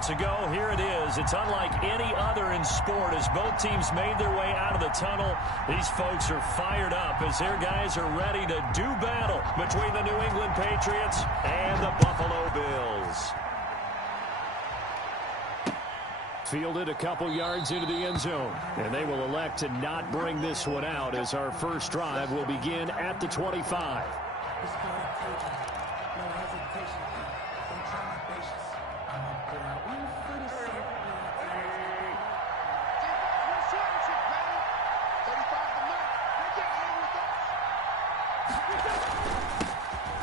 moments ago, here it is. It's unlike any other in sport as both teams made their way out of the tunnel. These folks are fired up as their guys are ready to do battle between the New England Patriots and the Buffalo Bills. Fielded a couple yards into the end zone, and they will elect to not bring this one out as our first drive will begin at the 25.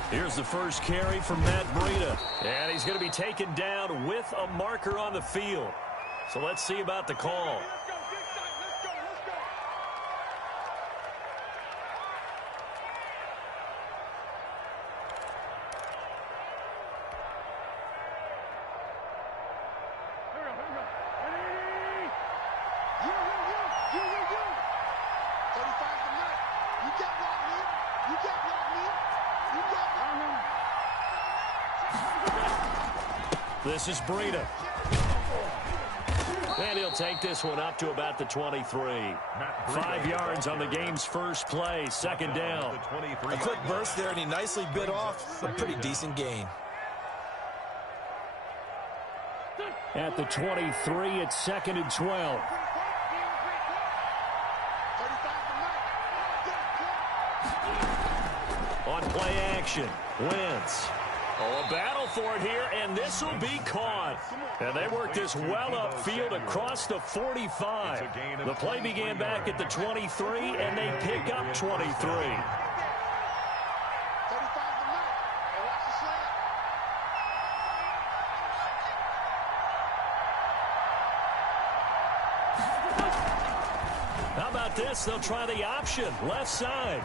Here's the first carry from Matt Breida, and he's going to be taken down with a marker on the field. So let's see about the call. This is Breida. And he'll take this one up to about the 23. 5 yards on the game's first play, second down. A quick burst there, and he nicely bit off a pretty decent gain. At the 23, it's second and 12. On play action, Wentz. Oh, a battle for it here, and this will be caught. And they work this well upfield across the 45. The play began back at the 23, and they pick up 23. How about this? They'll try the option, left side.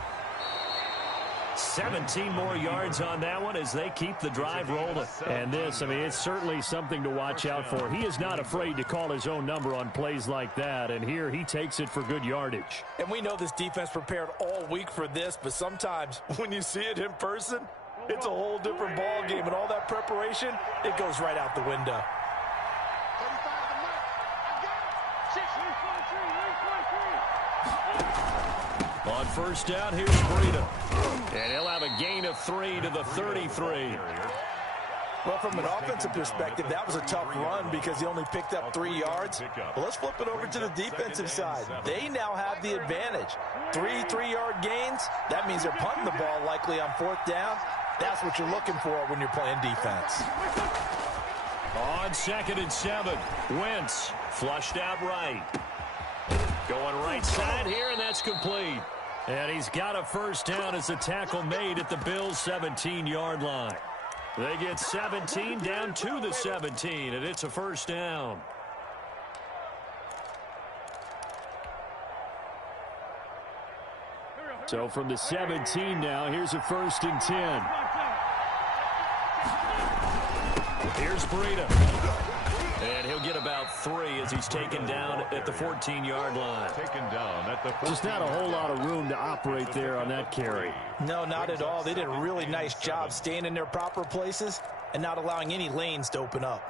17 more yards on that one as they keep the drive rolling. And this, I mean, it's certainly something to watch out for. He is not afraid to call his own number on plays like that, and here he takes it for good yardage. And we know this defense prepared all week for this, but sometimes when you see it in person, it's a whole different ball game, and all that preparation, it goes right out the window. On first down, here's Breida. And he'll have a gain of 3 to the 33. Well, from an offensive perspective, that was a tough run because he only picked up 3 yards. Well, let's flip it over to the defensive side. They now have the advantage. 3 3-yard gains, that means they're punting the ball likely on fourth down. That's what you're looking for when you're playing defense. On second and 7, Wentz flushed out right. Going right side here, and that's complete. And he's got a first down as the tackle made at the Bills' 17-yard line. They get 17 down to the 17, and it's a first down. So from the 17 now, here's a first and 10. Here's Breida. And he'll get about 3 as he's taken down at the 14-yard line. Just not a whole lot of room to operate there on that carry. No, not at all. They did a really nice job staying in their proper places and not allowing any lanes to open up.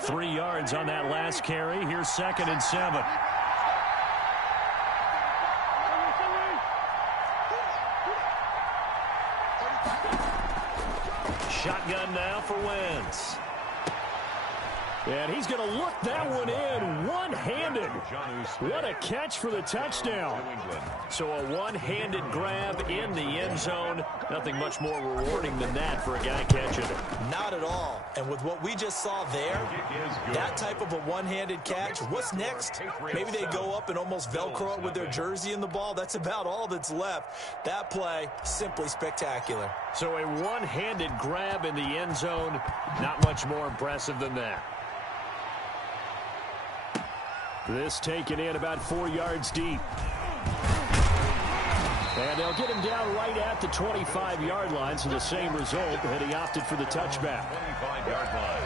Three yards on that last carry. Here's second and 7. Shotgun now for Wentz. And he's going to look that one in one-handed. What a catch for the touchdown. So a one-handed grab in the end zone. Nothing much more rewarding than that for a guy catching it. Not at all. And with what we just saw there, that type of a one-handed catch, what's next? Maybe they go up and almost Velcro it with their jersey in the ball. That's about all that's left. That play, simply spectacular. So a one-handed grab in the end zone, not much more impressive than that. This taken in about 4 yards deep. And they'll get him down right at the 25-yard line, so the same result, and he opted for the touchback. 25-yard line.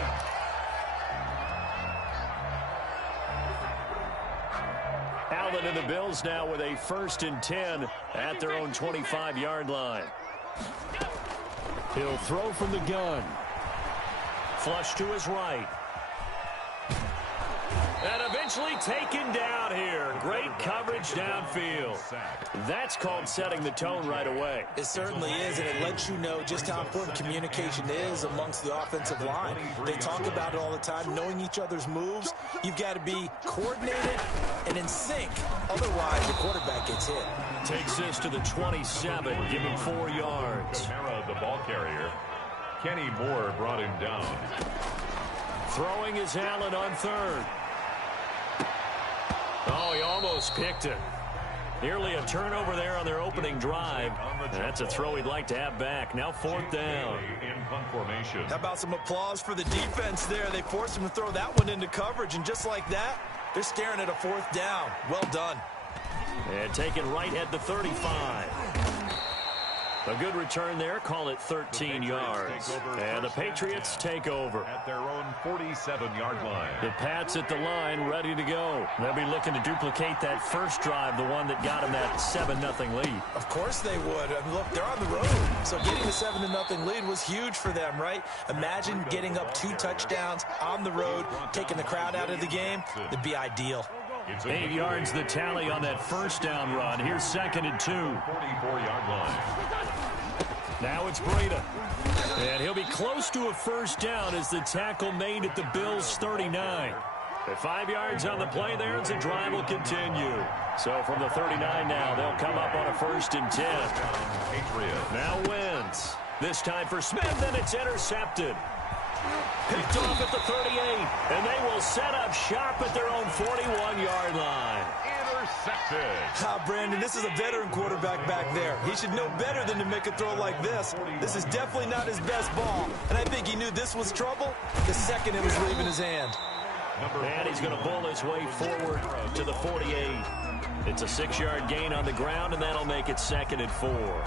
Allen and the Bills now with a 1st and 10 at their own 25-yard line. He'll throw from the gun. Flush to his right. And eventually taken down here. Great coverage downfield. That's called setting the tone right away. It certainly is, and it lets you know just how important communication is amongst the offensive line. They talk about it all the time, knowing each other's moves. You've got to be coordinated and in sync. Otherwise, the quarterback gets hit. Takes this to the 27, give him 4 yards. Kamara, the ball carrier. Kenny Moore brought him down. Throwing is Allen on 3rd. Oh, he almost picked it. Nearly a turnover there on their opening drive. That's a throw he'd like to have back. Now 4th down. In punt formation. How about some applause for the defense there? They forced him to throw that one into coverage, and just like that, they're staring at a 4th down. Well done. And taken right at the 35. A good return there. Call it 13 yards. And the Patriots take over. At their own 47-yard line. The Pats at the line, ready to go. They'll be looking to duplicate that first drive, the one that got them that 7-0 lead. Of course they would. I mean, look, they're on the road. So getting the 7-0 lead was huge for them, right? Imagine getting up 2 touchdowns on the road, taking the crowd out of the game. It'd be ideal. 8 yards the tally on that first down run. Here's 2nd and 2. 44-yard line. Now it's Breida. And he'll be close to a first down as the tackle made at the Bills' 39. At 5 yards on the play there as the drive will continue. So from the 39 now, they'll come up on a 1st and 10. Now Wentz. This time for Smith, and it's intercepted. Picked off at the 38, and they will set up shop at their own 41-yard line. Intercepted. Brandon, this is a veteran quarterback back there. He should know better than to make a throw like this. This is definitely not his best ball, and I think he knew this was trouble the second it was leaving his hand. And he's going to bull his way forward to the 48. It's a 6-yard gain on the ground, and that'll make it 2nd and 4.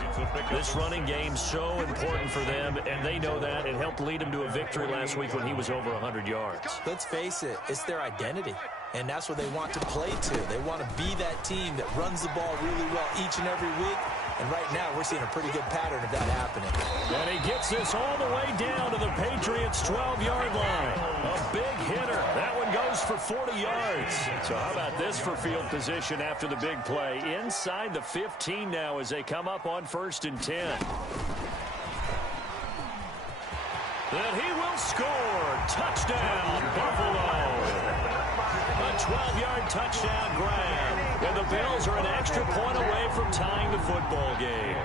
This running game's so important for them, and they know that. It helped lead him to a victory last week when he was over 100 yards. Let's face it, it's their identity, and that's what they want to play to. They want to be that team that runs the ball really well each and every week, and right now we're seeing a pretty good pattern of that happening. And he gets this all the way down to the Patriots' 12-yard line. A big hitter. That one goes for 40 yards. So how about this for field position after the big play? Inside the 15 now as they come up on 1st and 10. And he will score. Touchdown, Buffalo. A 12-yard touchdown grab. And the Bills are an extra point away from tying the football game.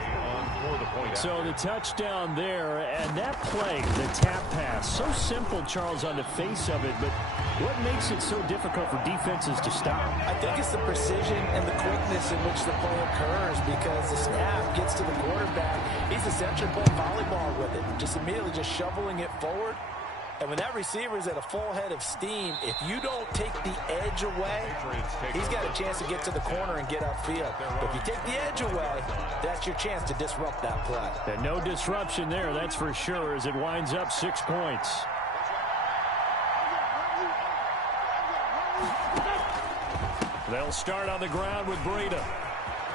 So the touchdown there, and that play, the tap pass, so simple, Charles, on the face of it, but what makes it so difficult for defenses to stop? I think it's the precision and the quickness in which the play occurs, because the snap gets to the quarterback. He's essentially playing volleyball with it, just immediately just shoveling it forward. And when that receiver is at a full head of steam, if you don't take the edge away, he's got a chance to get to the corner and get upfield. But if you take the edge away, that's your chance to disrupt that play. And no disruption there, that's for sure, as it winds up 6 points. They'll start on the ground with Breida.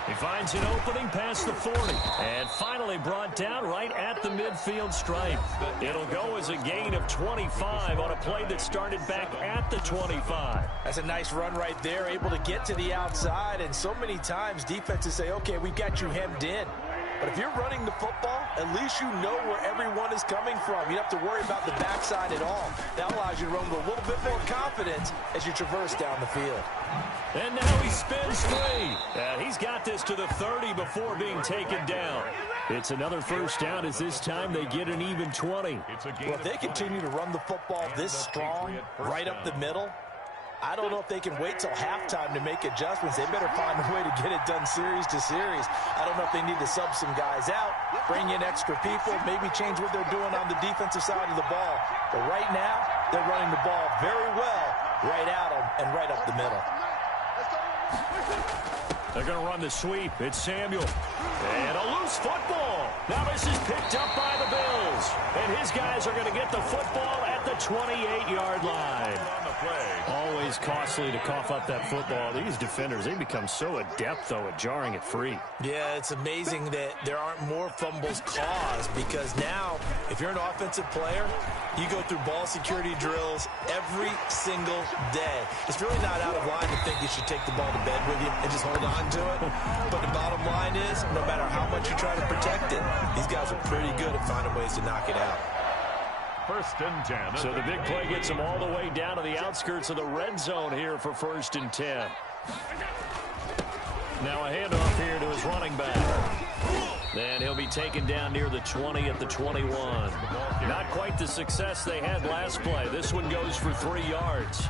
He finds an opening past the 40. And finally brought down right at the midfield stripe. It'll go as a gain of 25 on a play that started back at the 25. That's a nice run right there, able to get to the outside. And so many times defenses say, okay, we got you hemmed in. But if you're running the football, at least you know where everyone is coming from. You don't have to worry about the backside at all. That allows you to run with a little bit more confidence as you traverse down the field. And now he spins free. He's got this to the 30 before being taken down. It's another first down as this time they get an even 20. Well, if they continue to run the football this strong, right up the middle, I don't know if they can wait till halftime to make adjustments. They better find a way to get it done series to series. I don't know if they need to sub some guys out, bring in extra people, maybe change what they're doing on the defensive side of the ball. But right now, they're running the ball very well right at them and right up the middle. They're going to run the sweep. It's Samuel. And a loose football. Now this is picked up by the Bills. And his guys are going to get the football at the 28-yard line. Always costly to cough up that football. These defenders, they become so adept, though, at jarring it free. Yeah, it's amazing that there aren't more fumbles caused, because now, if you're an offensive player, you go through ball security drills every single day. It's really not out of line to think you should take the ball to bed with you and just hold on to it. But the bottom line is, no matter how much you try to protect it, these guys are pretty good at finding ways to knock it out. 1st and 10. So the big play gets them all the way down to the outskirts of the red zone here for 1st and 10. Now a handoff here to his running back. Then he'll be taken down near the 20 at the 21. Not quite the success they had last play. This one goes for 3 yards.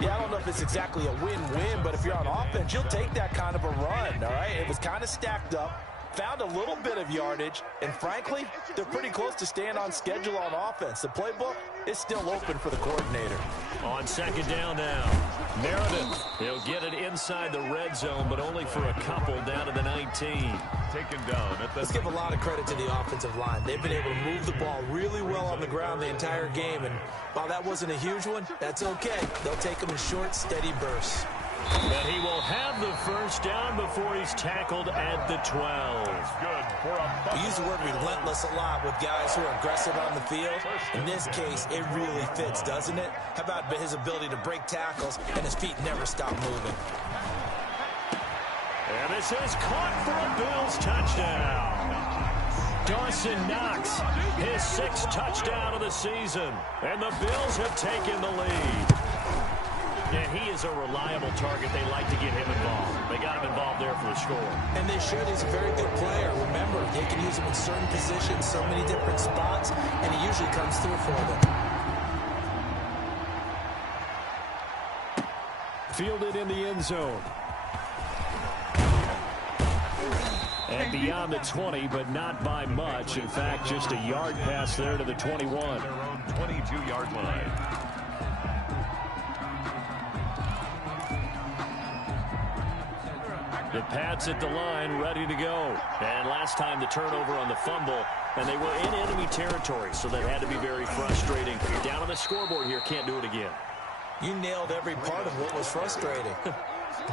Yeah, I don't know if it's exactly a win-win, but if you're on offense, you'll take that kind of a run, all right? It was kind of stacked up. Found a little bit of yardage, and frankly, they're pretty close to staying on schedule on offense. The playbook is still open for the coordinator. On 2nd down now, Meredith. He'll get it inside the red zone, but only for a couple down to the 19. Taken down at the... Let's give a lot of credit to the offensive line. They've been able to move the ball really well on the ground the entire game, and while that wasn't a huge one, that's okay. They'll take them in short, steady bursts. And he will have the 1st down before he's tackled at the 12. Good for a... We use the word relentless a lot with guys who are aggressive on the field. In this case, it really fits, doesn't it? How about his ability to break tackles and his feet never stop moving? And this is caught for a Bills touchdown. Dawson Knox, his 6th touchdown of the season. And the Bills have taken the lead. And he is a reliable target. They like to get him involved. They got him involved there for the score. And they should. He's a very good player. Remember, they can use him in certain positions, so many different spots, and he usually comes through for them. Fielded in the end zone. And beyond the 20, but not by much. In fact, just a yard pass there to the 21. Their own 22-yard line. The Pats at the line, ready to go. And last time the turnover on the fumble, and they were in enemy territory, so that had to be very frustrating. Down on the scoreboard here, can't do it again. You nailed every part of what was frustrating.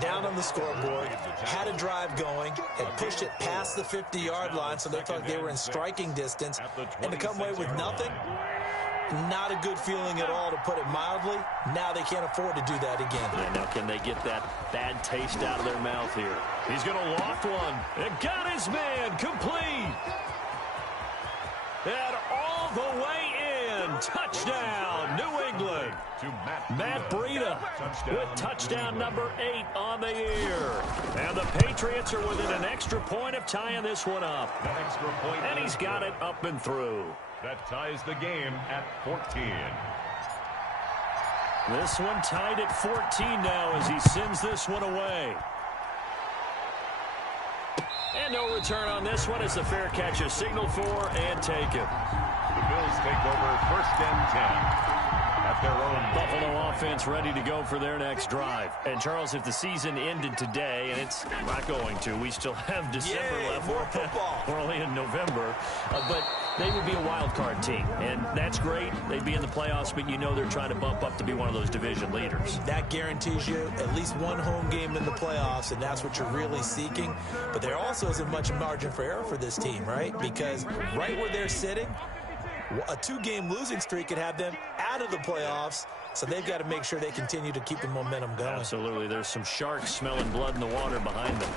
Down on the scoreboard, had a drive going, had pushed it past the 50-yard line, so they thought they were in striking distance, and to come away with nothing, not a good feeling at all, to put it mildly. Now they can't afford to do that again. Yeah, now can they get that bad taste out of their mouth here? He's going to loft one. And got his man complete. And all the way in. Touchdown, New England. To Matt Breida with touchdown number 8 on the year. And the Patriots are within an extra point of tying this one up. that extra point. And he's got it up and through. That ties the game at 14. This one tied at 14 now as he sends this one away. And no return on this one as the fair catch is signaled for and taken. The Bills take over 1st and 10. At their own. Buffalo offense ready to go for their next drive. And, Charles, if the season ended today, and it's not going to, we still have December left. More football. We're only in November. But they would be a wild card team. And that's great. They'd be in the playoffs, but you know they're trying to bump up to be one of those division leaders. That guarantees you at least one home game in the playoffs, and that's what you're really seeking. But there also isn't much margin for error for this team, right? Because right where they're sitting, a 2-game losing streak could have them out of the playoffs, so they've got to make sure they continue to keep the momentum going. Absolutely. There's some sharks smelling blood in the water behind them.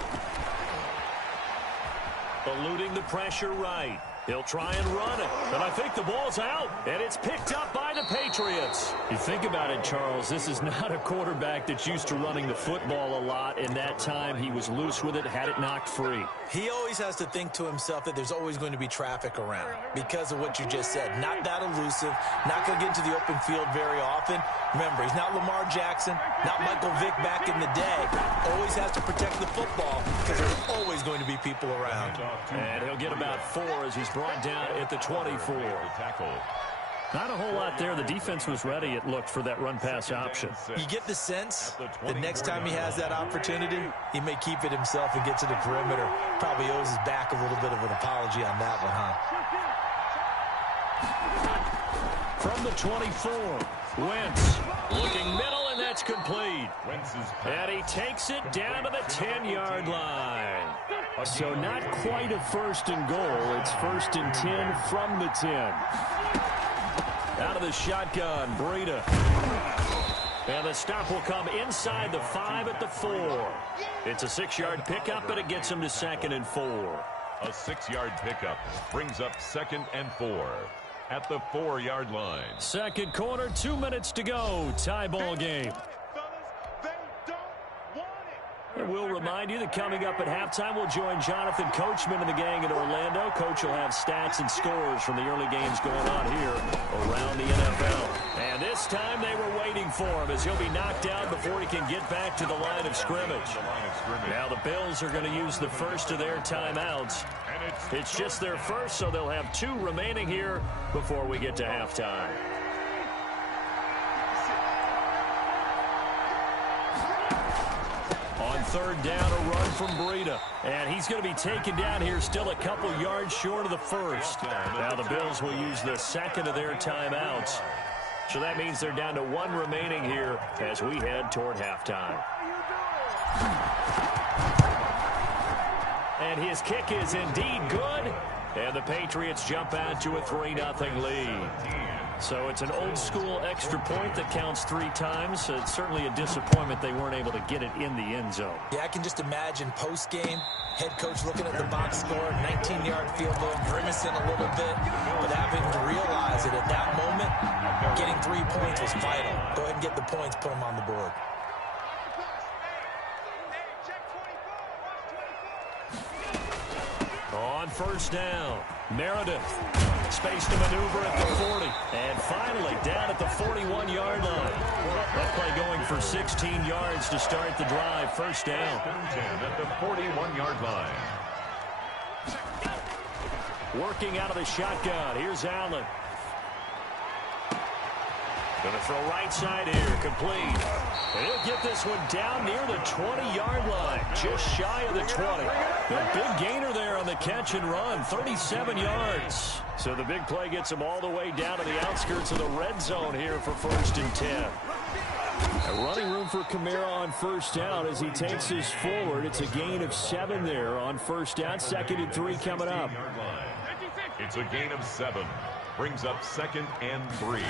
Eluding the pressure right. He'll try and run it, but I think the ball's out, and it's picked up by the Patriots. You think about it, Charles, this is not a quarterback that's used to running the football a lot. In that time, he was loose with it, had it knocked free. He always has to think to himself that there's always going to be traffic around because of what you just said. Not that elusive, not going to get into the open field very often. Remember, he's not Lamar Jackson, not Michael Vick back in the day. Always has to protect the football because there's always going to be people around. And he'll get about 4 as he's brought down at the 24. Not a whole lot there. The defense was ready, it looked, for that run-pass option. You get the sense that next time he has that opportunity, he may keep it himself and get to the perimeter. Probably owes his back a little bit of an apology on that one, huh? From the 24, Wentz looking middle, and that's complete. And he takes it down to the 10-yard line. So not quite a first and goal. It's first and 10 from the 10. Out of the shotgun, Breida. And the stop will come inside the 5 at the 4. It's a 6-yard pickup, but it gets him to 2nd and 4. A 6-yard pickup brings up 2nd and 4 at the 4-yard line. Second quarter, 2 minutes to go. Tie ball game. And we'll remind you that coming up at halftime, we'll join Jonathan Coachman and the gang in Orlando. Coach will have stats and scores from the early games going on here around the NFL. And this time they were waiting for him as he'll be knocked out before he can get back to the line of scrimmage. Now the Bills are going to use the first of their timeouts. It's just their first, so they'll have 2 remaining here before we get to halftime. On third down, a run from Breida. And he's going to be taken down here still a couple yards short of the first. Now the Bills will use the second of their timeouts. So that means they're down to 1 remaining here as we head toward halftime. And his kick is indeed good. And the Patriots jump out to a 3-0 lead. So it's an old-school extra point that counts 3 times. It's certainly a disappointment they weren't able to get it in the end zone. Yeah, I can just imagine post-game, head coach looking at the box score, 19-yard field goal, grimacing a little bit, but having to realize that at that moment, getting 3 points was vital. Go ahead and get the points, put them on the board. On first down, Meredith. Space to maneuver at the 40. And finally down at the 41-yard line. That play going for 16 yards to start the drive. First down. 10 at the 41-yard line. Working out of the shotgun. Here's Allen. Going to throw right side here. Complete. And he'll get this one down near the 20-yard line. Just shy of the 20. The big gainer there on the catch and run. 37 yards. So the big play gets him all the way down to the outskirts of the red zone here for first and 10. A running room for Kamara on first down as he takes this forward. It's a gain of 7 there on first down. 2nd and 3 coming up. It's a gain of 7. Brings up 2nd and 3.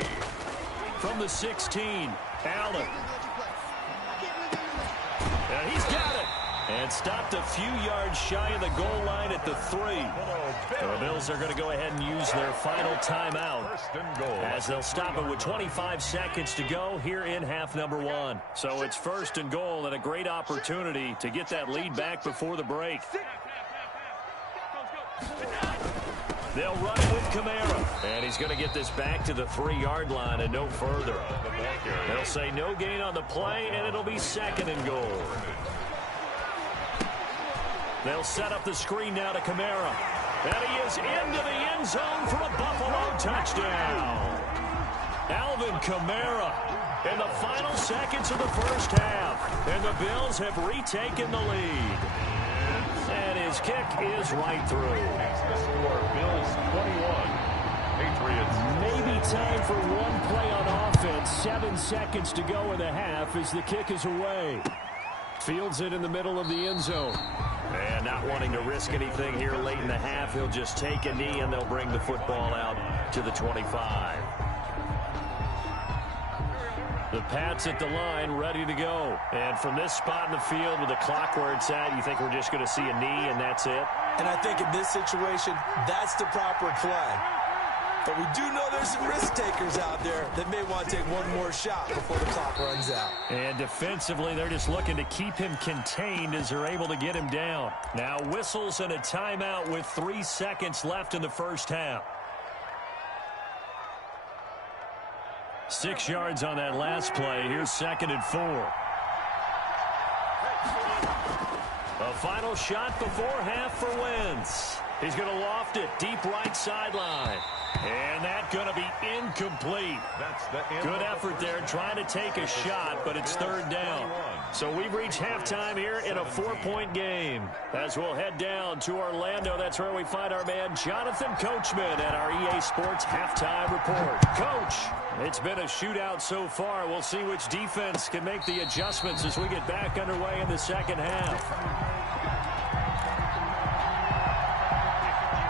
From the 16, Allen. And he's got it. And stopped a few yards shy of the goal line at the 3. The Bills are going to go ahead and use their final timeout as they'll stop it with 25 seconds to go here in half number 1. So it's first and goal and a great opportunity to get that lead back before the break. They'll run it with Kamara. And he's going to get this back to the 3-yard line and no further. They'll say no gain on the play, and it'll be 2nd and goal. They'll set up the screen now to Kamara. And he is into the end zone for a Buffalo touchdown. Alvin Kamara in the final seconds of the first half. And the Bills have retaken the lead. And his kick is right through. Bills 21. Patriots. Maybe time for one play on offense. 7 seconds to go in the half as the kick is away. Fields it in the middle of the end zone. And not wanting to risk anything here late in the half, he'll just take a knee and they'll bring the football out to the 25. The Pats at the line, ready to go. And from this spot in the field with the clock where it's at, you think we're just going to see a knee and that's it? And I think in this situation, that's the proper play. But we do know there's some risk takers out there that may want to take one more shot before the clock runs out. And defensively, they're just looking to keep him contained as they're able to get him down. Now whistles and a timeout with 3 seconds left in the first half. 6 yards on that last play. Here's 2nd and 4. A final shot before half for Wentz. He's going to loft it deep right sideline. And that's going to be incomplete. Good effort there trying to take a shot, but it's third down. So we've reached halftime here in a 4-point game. As we'll head down to Orlando, that's where we find our man Jonathan Coachman at our EA Sports Halftime Report. Coach, it's been a shootout so far. We'll see which defense can make the adjustments as we get back underway in the second half.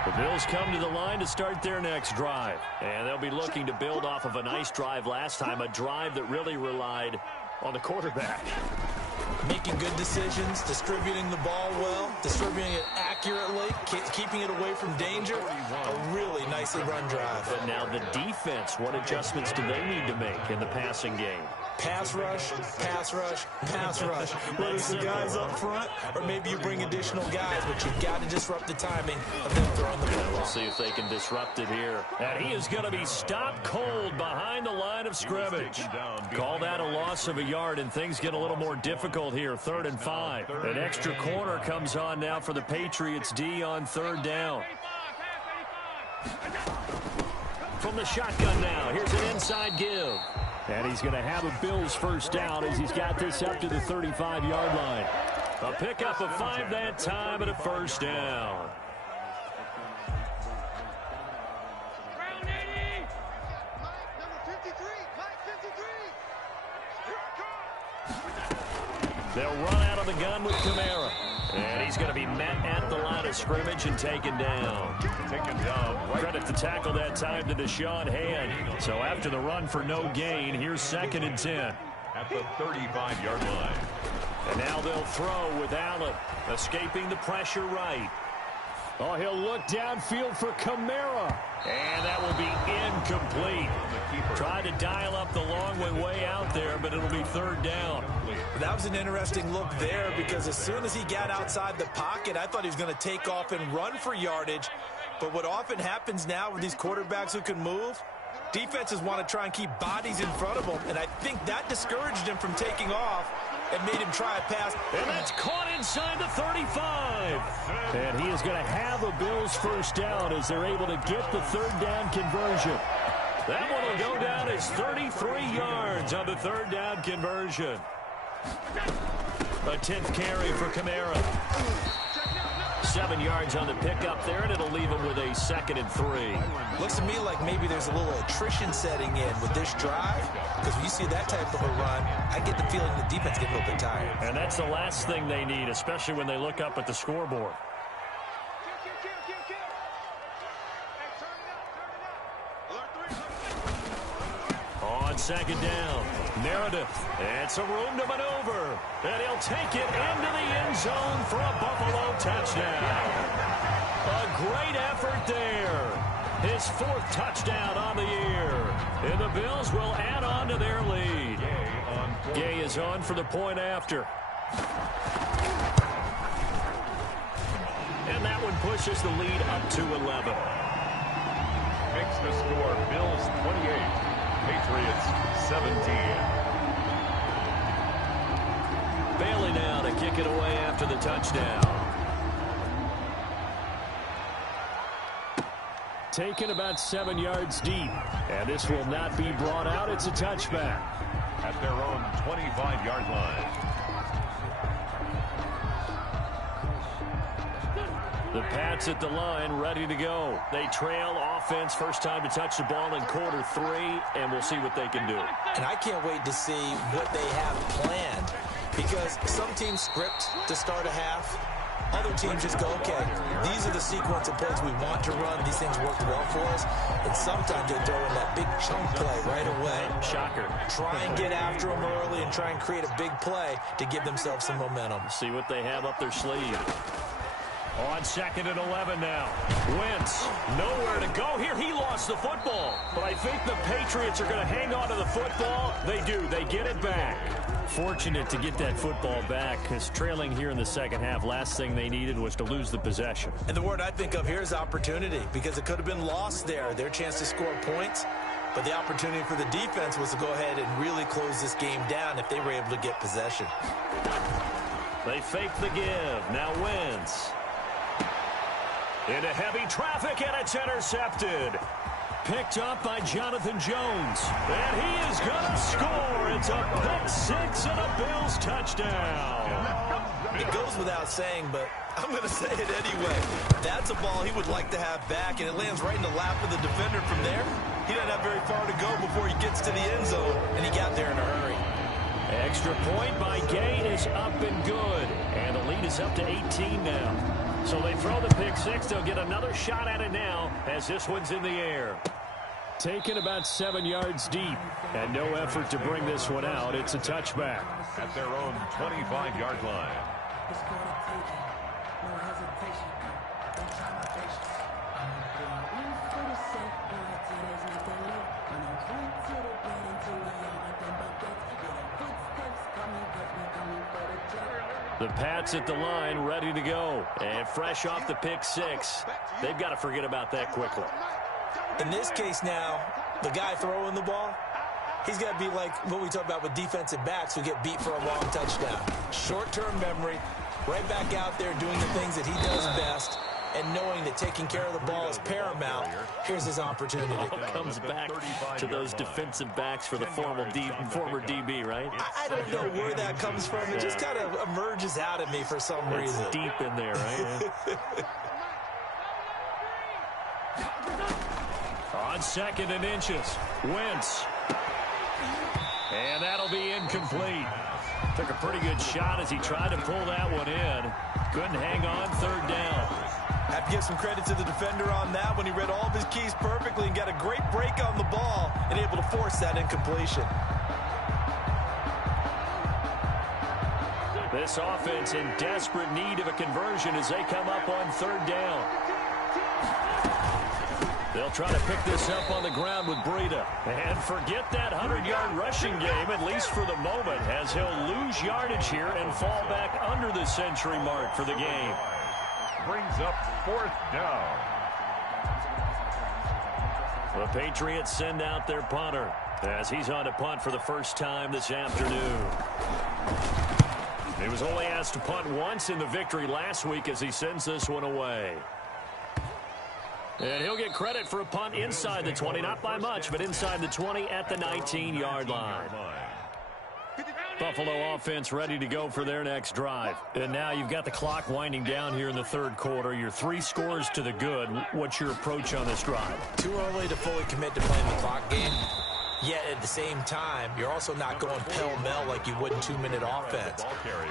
The Bills come to the line to start their next drive. And they'll be looking to build off of a nice drive last time, a drive that really relied on the quarterback. Making good decisions, distributing the ball well, distributing it accurately, keeping it away from danger. A really nicely run drive. But now the defense, what adjustments do they need to make in the passing game? Pass rush, pass rush, pass rush. Whether it's the guys up front or maybe you bring additional guys, but you've got to disrupt the timing of them throwing the ball. We'll see if they can disrupt it here. And he is going to be stopped cold behind the line of scrimmage. Call that a loss of a yard, and things get a little more difficult here. 3rd and 5. An extra corner comes on now for the Patriots D on 3rd down. From the shotgun now, here's an inside give. And he's going to have a Bills first down as he's got this up to the 35-yard line. A pickup of 5 that time and a first down. They'll run out of the gun with Kamara. And he's going to be met at the line of scrimmage and taken down. Credit the tackle that time to Deshaun Hand. So after the run for no gain, here's 2nd and 10. At the 35-yard line. And now they'll throw with Allen. Escaping the pressure right. Oh, he'll look downfield for Kamara. And that will be incomplete. Tried to dial up the long way out there, but it'll be 3rd down. That was an interesting look there because as soon as he got outside the pocket, I thought he was going to take off and run for yardage. But what often happens now with these quarterbacks who can move, defenses want to try and keep bodies in front of them, and I think that discouraged him from taking off and made him try a pass. And that's caught inside the 35. And he is going to have a Bills first down as they're able to get the 3rd down conversion. That one will go down as 33 yards on the 3rd down conversion. A 10th carry for Kamara. 7 yards on the pickup there, and it'll leave him with a 2nd and 3. Looks to me like maybe there's a little attrition setting in with this drive, because when you see that type of a run, I get the feeling the defense gets a little bit tired. And that's the last thing they need, especially when they look up at the scoreboard. On 2nd down, Meredith, and some room to maneuver, and he'll take it into the end zone for a Buffalo touchdown. A great effort there. His 4th touchdown on the year, and the Bills will add on to their lead. Gay is on for the point after. And that one pushes the lead up to 11. Makes the score Bills 28. Patriots 17. Bailey now to kick it away after the touchdown. Taken about 7 yards deep. And this will not be brought out. It's a touchback. At their own 25-yard line. The Pats at the line, ready to go. They trail offense, first time to touch the ball in quarter 3, and we'll see what they can do. And I can't wait to see what they have planned, because some teams script to start a half. Other teams just go, okay, these are the sequence of plays we want to run. These things work well for us. And sometimes they throw in that big chunk play right away. Shocker. Try and get after them early and try and create a big play to give themselves some momentum. See what they have up their sleeve. On 2nd and 11 now. Wentz, nowhere to go here. He lost the football. But I think the Patriots are going to hang on to the football. They do. They get it back. Fortunate to get that football back, because trailing here in the second half, last thing they needed was to lose the possession. And the word I think of here is opportunity, because it could have been lost there, their chance to score points. But the opportunity for the defense was to go ahead and really close this game down if they were able to get possession. They fake the give. Now Wentz. Into heavy traffic, and it's intercepted. Picked up by Jonathan Jones. And he is going to score. It's a pick six and a Bills touchdown. It goes without saying, but I'm going to say it anyway. That's a ball he would like to have back, and it lands right in the lap of the defender from there. He doesn't have very far to go before he gets to the end zone, and he got there in a hurry. Extra point by Gay is up and good. And the lead is up to 18 now. So they throw the pick six. They'll get another shot at it now as this one's in the air. Taken about 7 yards deep. And no effort to bring this one out. It's a touchback. At their own 25-yard line. The Pats at the line, ready to go. And fresh off the pick six. They've got to forget about that quickly. In this case now, the guy throwing the ball, he's got to be like what we talk about with defensive backs who get beat for a long touchdown. Short-term memory, right back out there doing the things that he does best, and knowing that taking care of the ball is paramount. Here's his opportunity. Comes back to those defensive backs for the former DB, right? I don't know where that comes from. It just kind of emerges out of me for some reason. It's deep in there, right? On 2nd and inches, Wentz. And that'll be incomplete. Took a pretty good shot as he tried to pull that one in. Couldn't hang on, 3rd down. Have to give some credit to the defender on that when he read all of his keys perfectly and got a great break on the ball and able to force that incompletion. This offense in desperate need of a conversion as they come up on 3rd down. They'll try to pick this up on the ground with Breida. And forget that 100-yard rushing game, at least for the moment, as he'll lose yardage here and fall back under the century mark for the game. Brings up 4th down. The Patriots send out their punter as he's on to punt for the first time this afternoon. He was only asked to punt once in the victory last week as he sends this one away. And he'll get credit for a punt inside the 20, not by much, but inside the 20 at the 19-yard line. Buffalo offense ready to go for their next drive. And now you've got the clock winding down here in the 3rd quarter. You're 3 scores to the good. What's your approach on this drive? Too early to fully commit to playing the clock game. Yet at the same time, you're also not going pell-mell like you would in 2-minute offense.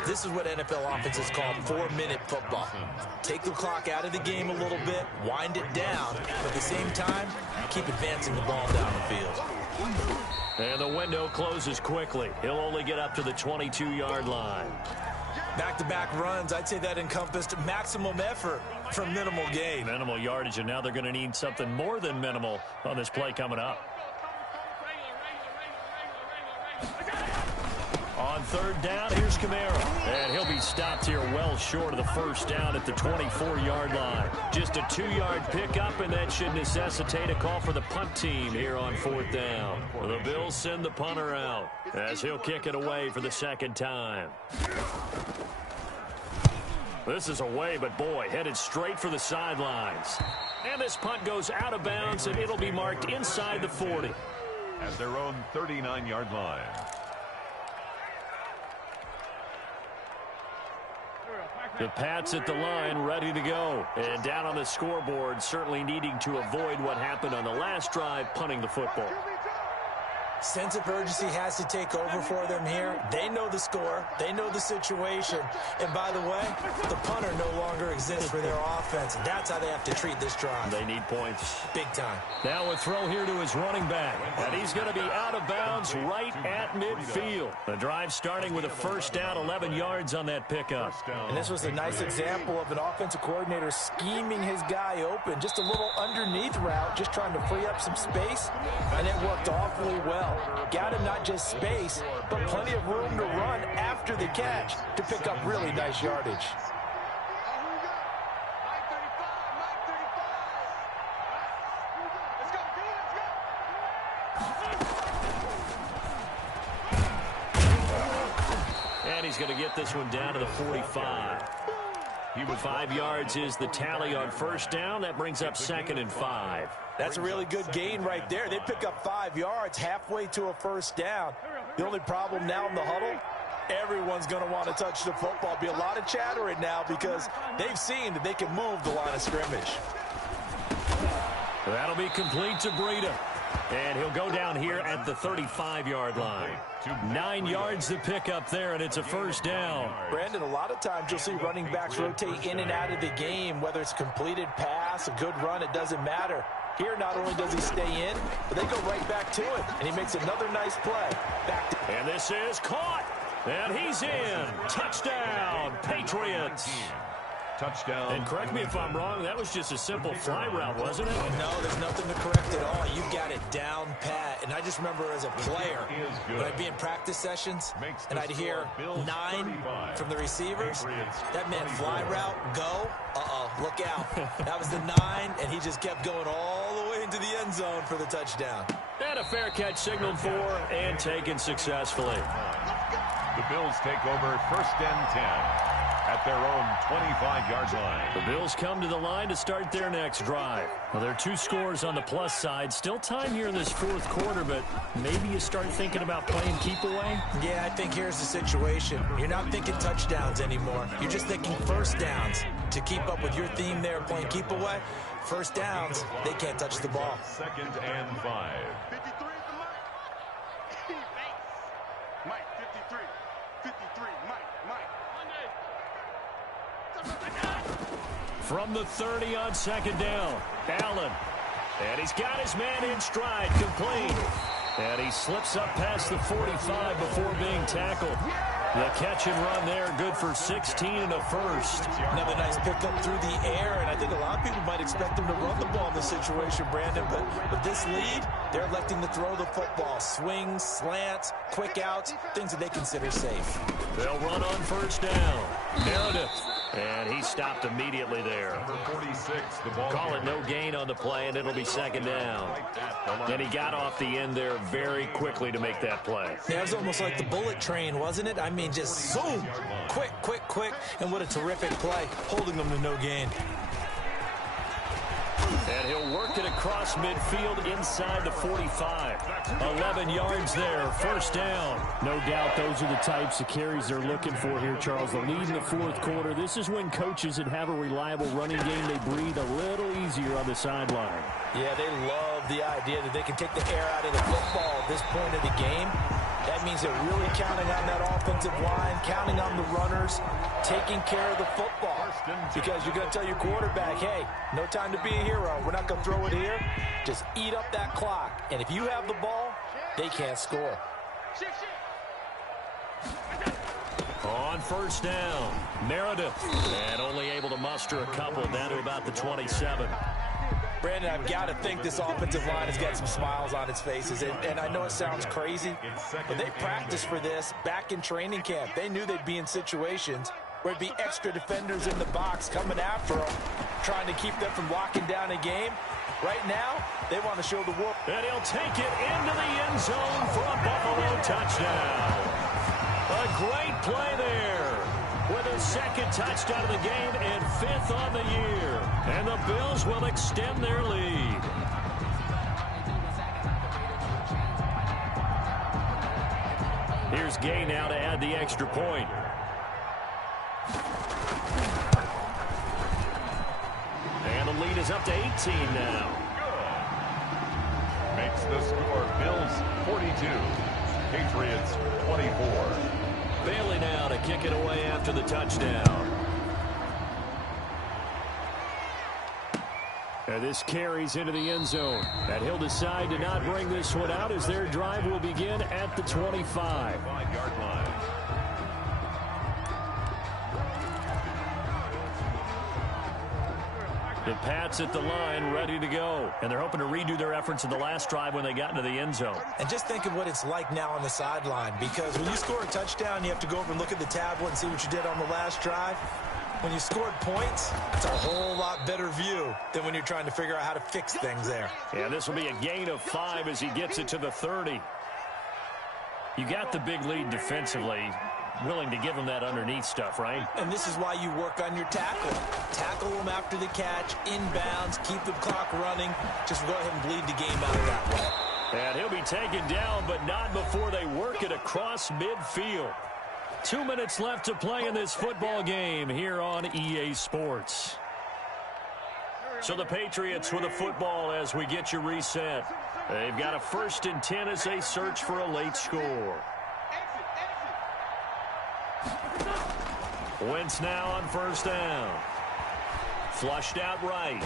This is what NFL offenses call 4-minute football. Take the clock out of the game a little bit, wind it down, but at the same time, keep advancing the ball down the field. And the window closes quickly. He'll only get up to the 22-yard line. Back-to-back runs, I'd say that encompassed maximum effort for minimal gain. Minimal yardage, and now they're going to need something more than minimal on this play coming up. On 3rd down, here's Kamara. And he'll be stopped here well short of the 1st down at the 24-yard line. Just a 2-yard pickup, and that should necessitate a call for the punt team here on 4th down. The Bills send the punter out as he'll kick it away for the 2nd time. This is away, but boy, headed straight for the sidelines. And this punt goes out of bounds, and it'll be marked inside the 40. At their own 39-yard line. The Pats at the line, ready to go. And down on the scoreboard, certainly needing to avoid what happened on the last drive, punting the football. Sense of urgency has to take over for them here. They know the score. They know the situation. And by the way, the punter no longer exists for their offense. That's how they have to treat this drive. They need points. Big time. Now a throw here to his running back. And he's going to be out of bounds right at midfield. The drive starting with a 1st down, 11 yards on that pickup. And this was a nice example of an offensive coordinator scheming his guy open. Just a little underneath route, just trying to free up some space. And it worked awfully well. Got him not just space, but plenty of room to run after the catch to pick up really nice yardage. And he's going to get this one down to the 45. 5 yards is the tally on first down. That brings up 2nd and 5. That's a really good gain right there. They pick up 5 yards halfway to a first down. The only problem now in the huddle, everyone's going to want to touch the football. Be a lot of chatter right now because they've seen that they can move the line of scrimmage. That'll be complete to Breida. And he'll go down here at the 35-yard line. 9 yards to pick up there, and it's a first down. Brandon, a lot of times you'll see running backs rotate in and out of the game, whether it's completed pass, a good run, it doesn't matter. Here, not only does he stay in, but they go right back to it, and he makes another nice play. And this is caught, and he's in. Touchdown, Patriots. Touchdown. And correct me if I'm wrong, that was just a simple fly route, wasn't it? No, there's nothing to correct at all. You got it down pat. And I just remember as a player, when I'd be in practice sessions, and I'd hear 9 from the receivers, that meant fly route, go, look out. That was the 9, and he just kept going all the way into the end zone for the touchdown. And a fair catch signaled for and taken successfully. The Bills take over 1st and 10. At their own 25-yard line. The Bills come to the line to start their next drive. Well, there are 2 scores on the plus side. Still time here in this 4th quarter, but maybe you start thinking about playing keep away? Yeah, I think here's the situation. You're not thinking touchdowns anymore. You're just thinking first downs. To keep up with your theme there, playing keep away, first downs, they can't touch the ball. 2nd and 5. 53 Mike, 53. 53, Mike. From the 30 on 2nd down, Allen. And he's got his man in stride, complete. And he slips up past the 45 before being tackled. The catch and run there, good for 16 and a first. Another nice pickup through the air, and I think a lot of people might expect him to run the ball in this situation, Brandon, but with this lead, they're electing to throw the football. Swings, slants, quick outs, things that they consider safe. They'll run on first down. Meredith. And he stopped immediately there. Number 46, the ball. Call it no gain on the play, and it'll be 2nd down. And he got off the end there very quickly to make that play. Yeah, it was almost like the bullet train, wasn't it? I mean, just zoom, quick, and what a terrific play, holding them to no gain. And he'll work it across midfield inside the 45. 11 yards there, first down. No doubt those are the types of carries they're looking for here, Charles. The lead in the 4th quarter. This is when coaches that have a reliable running game, they breathe a little easier on the sideline. Yeah, they love the idea that they can take the air out of the football at this point of the game. That means they're really counting on that offensive line, counting on the runners, taking care of the football. Because you're going to tell your quarterback, hey, no time to be a hero. We're not going to throw it here. Just eat up that clock. And if you have the ball, they can't score. On first down, Meredith. And only able to muster a couple down to about the 27. Brandon, I've got to think this offensive line has got some smiles on its faces. And I know it sounds crazy, but they practiced for this back in training camp. They knew they'd be in situations where there'd be extra defenders in the box coming after them, trying to keep them from locking down a game. Right now, they want to show the world. And he'll take it into the end zone for a Buffalo touchdown. A great play there. With his 2nd touchdown of the game and 5th on the year. And the Bills will extend their lead. Here's Gay now to add the extra point. And the lead is up to 18 now. Good. Makes the score Bills 42, Patriots 24. Bailey now to kick it away after the touchdown. And this carries into the end zone. And he'll decide to not bring this one out as their drive will begin at the 25. 5-yard line. The Pats at the line, ready to go. And they're hoping to redo their efforts in the last drive when they got into the end zone. And just think of what it's like now on the sideline, because when you score a touchdown, you have to go over and look at the tablet and see what you did on the last drive. When you scored points, it's a whole lot better view than when you're trying to figure out how to fix things there. Yeah, this will be a gain of 5 as he gets it to the 30. You got the big lead defensively. willing to give him that underneath stuff, right? And this is why you work on your tackle. Tackle them after the catch, inbounds, keep the clock running. Just go ahead and bleed the game out that way. And he'll be taken down, but not before they work it across midfield. 2 minutes left to play in this football game here on EA Sports. So the Patriots with a football as we get you reset. They've got a 1st and 10 as they search for a late score. Wentz now on 1st down. Flushed out right.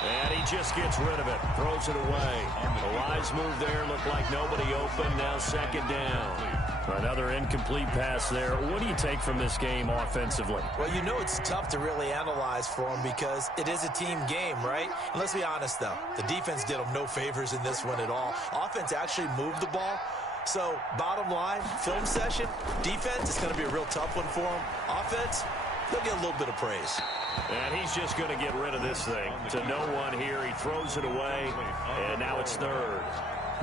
And he just gets rid of it. Throws it away. The wise move there. Looked like nobody open. Now 2nd down. Another incomplete pass there. What do you take from this game offensively? Well, you know it's tough to really analyze for them because it is a team game, right? And let's be honest, though. The defense did them no favors in this one at all. Offense actually moved the ball. So, bottom line, film session, defense is going to be a real tough one for them. Offense, they'll get a little bit of praise. And he's just going to get rid of this thing. To no one here. He throws it away, and now it's 3rd.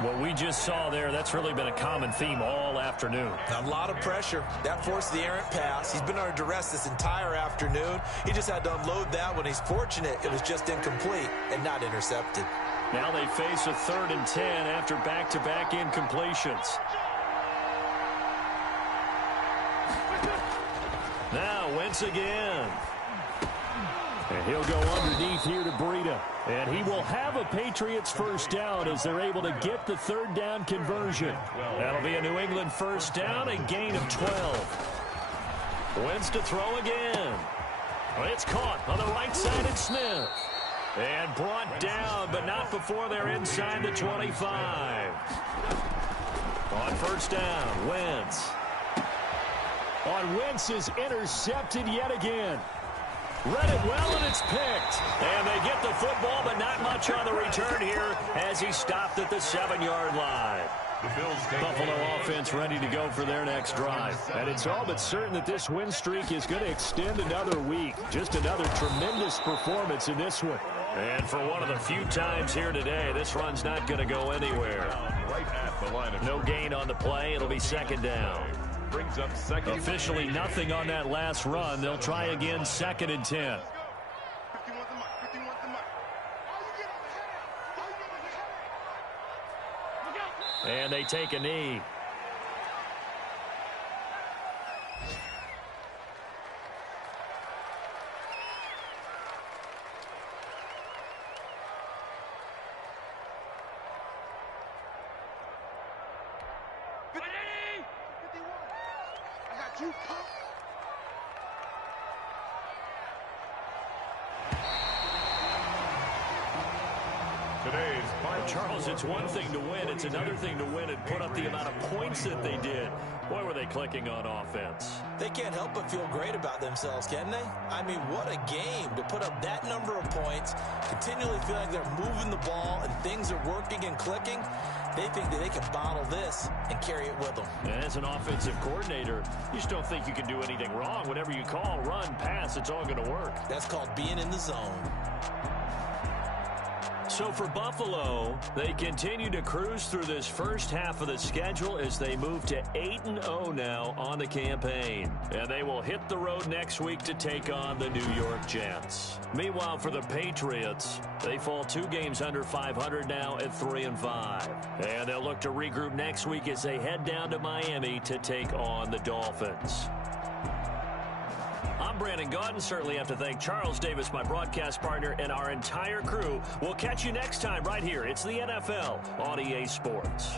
What we just saw there, that's really been a common theme all afternoon. A lot of pressure. That forced the errant pass. He's been under duress this entire afternoon. He just had to unload that one. He's fortunate it was just incomplete and not intercepted. Now they face a 3rd and 10 after back-to-back incompletions. Now Wentz again. And he'll go underneath here to Breida. And he will have a Patriots 1st down as they're able to get the 3rd down conversion. That'll be a New England 1st down, a gain of 12. Wentz to throw again. It's caught on the right side of Smith. And brought down, but not before they're inside the 25. On 1st down, Wentz. On Wentz is intercepted yet again. Read it well, and it's picked. And they get the football, but not much on the return here as he stopped at the 7-yard line. Buffalo offense ready to go for their next drive. And it's all but certain that this win streak is going to extend another week. Just another tremendous performance in this one. And for one of the few times here today, this run's not going to go anywhere. No gain on the play. It'll be 2nd down. Brings up 2nd. Officially nothing on that last run. They'll try again 2nd and 10. And they take a knee. Charles, it's one thing to win. It's another thing to win and put up the amount of points that they did. Boy, were they clicking on offense. They can't help but feel great about themselves, can they? I mean, what a game to put up that number of points, continually feel like they're moving the ball and things are working and clicking. They think that they can bottle this and carry it with them. And as an offensive coordinator, you just don't think you can do anything wrong. Whatever you call, run, pass, it's all going to work. That's called being in the zone. So for Buffalo, they continue to cruise through this first half of the schedule as they move to 8-0 now on the campaign. And they will hit the road next week to take on the New York Jets. Meanwhile, for the Patriots, they fall 2 games under 500 now at 3-5. And they'll look to regroup next week as they head down to Miami to take on the Dolphins. I'm Brandon Gaudin. Certainly have to thank Charles Davis, my broadcast partner, and our entire crew. We'll catch you next time right here. It's the NFL on EA Sports.